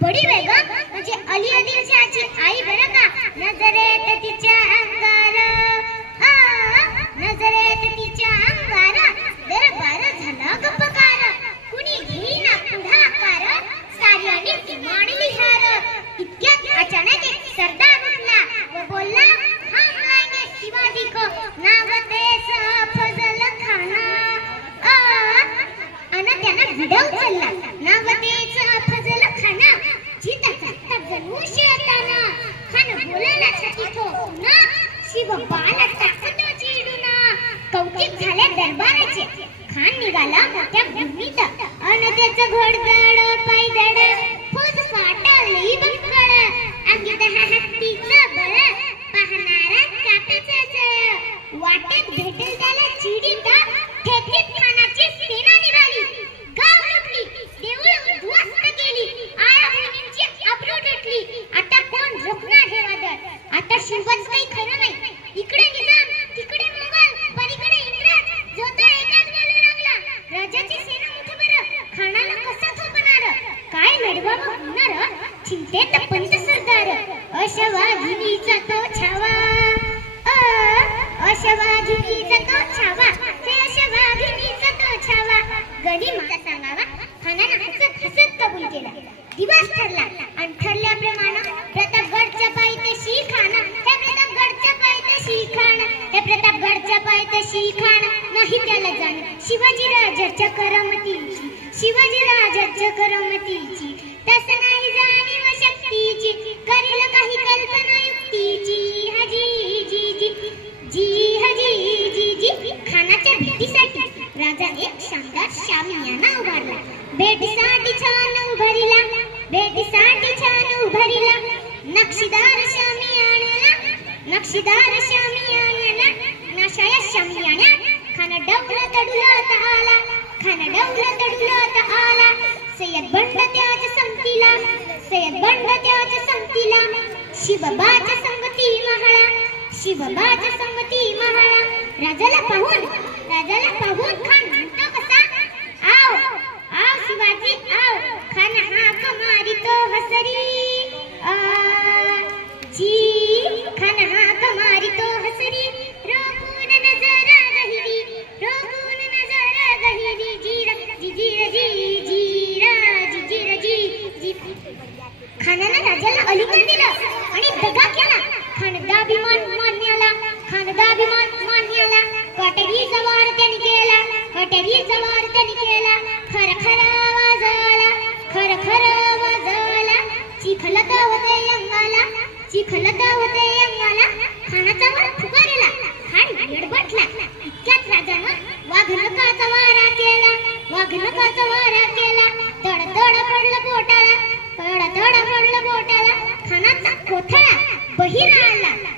बडी बेगम म्हणजे अली आदिलशाहची आई बरं का नजरेत तिच्या अंगाला. नजरेत तिच्या अंगाला. दरबार झाला गप्पकार कुणी घेईना पुढाकार साऱ्याने ती मांडली हार इतक्यात अचानक एक सरदार उठला व बोलला हम शिवाजी को. बाबा. आला टाकत चिडून कौतिक झाले दरबाराचे. खान निघाला त्या भूमीत. अन त्याचा घोड चिंतेत पंत सरदार. अशवाघिनीचा तो छावा. अ, अशवाघिनीचा तो छावा. हे अशवाघिनीचा तो छावा. गनिमाचा सांगावा खानानं हसत हसत कबूल केला. दिवस ठरला. आणि ठरल्याप्रमाणे प्रतापगडच्या पायथ्याशी खाना हे प्रतापगडच्या पायथ्याशी खाना हे प्रतापगडच्या पायथ्याशी खाना नाही त्याला जाण. शिवाजी राजाच्या करमतीची. शिवाजी राजाच्या करमतीची भेटीसाठी छान उभारिला भेटीसाठी छान उभारिला. नक्षीदार शामियाना नक्षीदार शामियाना नशाया शामियाना खाना डबला तडुला आला खाना डबला तडुला आला. सय्यद बंड त्याच संगतीला सय्यद बंड त्याच संगतीला. शिवबाच्या संगती महाळा शिवबाच्या संगती महाळा. राजाला पाहून राजाला पाहून खान खानानं राजाला अलिंगन दिलं. आणि दगा केला खानदा खानदाभिमान मान्याला खानदाभिमान मान्याला कटरी जवार त्यांनी केला कटरी जवार त्यांनी केला. खर खर आवाज आला खर खर आवाज आला. चिखलत होते अंगाला चिखलत होते अंगाला खानाचा वर फुगारला खान गडबडला इतक्यात राजानं वाघनकाचा वारा केला वाघनकाचा वारा केला. तड तड पडलं पोट तड धड पडलं बोटाला खानाचा कोथळा बहिरा आला